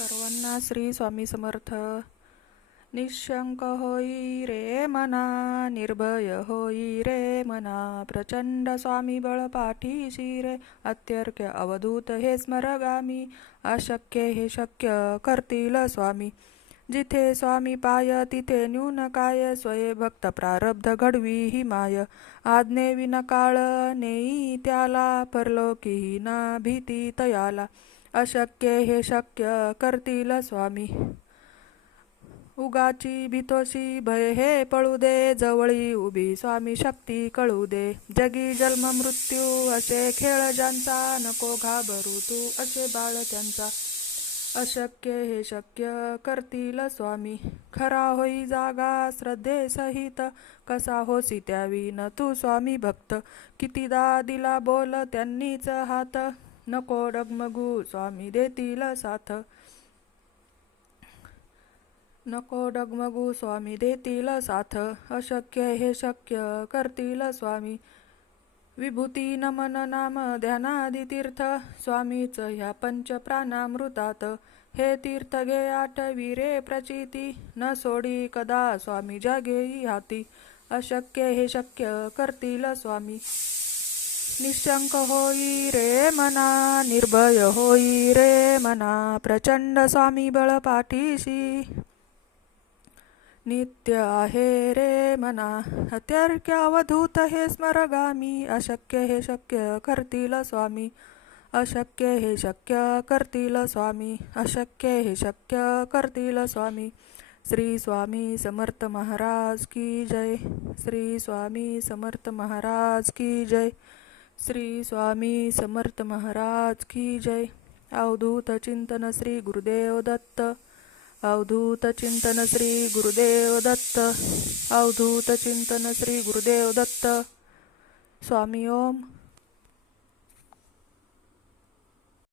सर्वांना श्री स्वामी समर्थ. निशंक होई रे मना, निर्भय होई रे मना, प्रचंड स्वामी बळ पाठीशी रे, अत्यर्क्य अवधूत हे स्मरगामी, अशक्य हे शक्य करतील स्वामी. जिथे स्वामी पाय तिथे न्यून काय, स्वये भक्त प्रारब्ध घडवी ही माय. आज्ञे विन काळ नेई त्याला, परलोकीही ना भीती तयाला, अशक्य हे शक्य करतील स्वामी. उगाची भीतोशी भय हे पळू दे, जवळी उभी स्वामी शक्ती कळू दे. जगी जन्म मृत्यू असे खेळ ज्यांचा, नको घाबरू तू असे बाळ त्यांचा, अशक्य हे शक्य करतील स्वामी. खरा होई जागा श्रद्धे सहित, कसा होसी त्यावी न तू स्वामी भक्त. कितीदा दिला बोल त्यांनीच हात, नको डगमगू स्वामी देतील साथ. नको डगमगू स्वामी देतील साथ, अशक्य हे शक्य करतील स्वामी. विभूती नमन नाम ध्यानादी तीर्थ, स्वामीच ह्या पंच प्राणामृतात. हे तीर्थ घे आठवी रे प्रचिती, न सोडी कदा स्वामी जागेई हाती, अशक्य हे शक्य करतील स्वामी. निशंक होई रे मना, निर्भय होई रे मना, प्रचंड स्वामी बळ पाठीशी नित्य आहे रे मना. अत्यर्क्य अवधूत हे स्मरगामी, अशक्य हे शक्य करतील स्वामी. अशक्य हे शक्य करतील स्वामी, अशक्य हे शक्य करतील स्वामी. श्री स्वामी समर्थ महाराज की जय. श्री स्वामी समर्थ महाराज की जय. श्री स्वामी समर्थ महाराज की जय. अवधूत चिंतन श्री गुरुदेव दत्त. अवधूत चिंतन श्री गुरुदेव दत्त. अवधूत चिंतन श्री गुरुदेव दत्त. स्वामी ओम.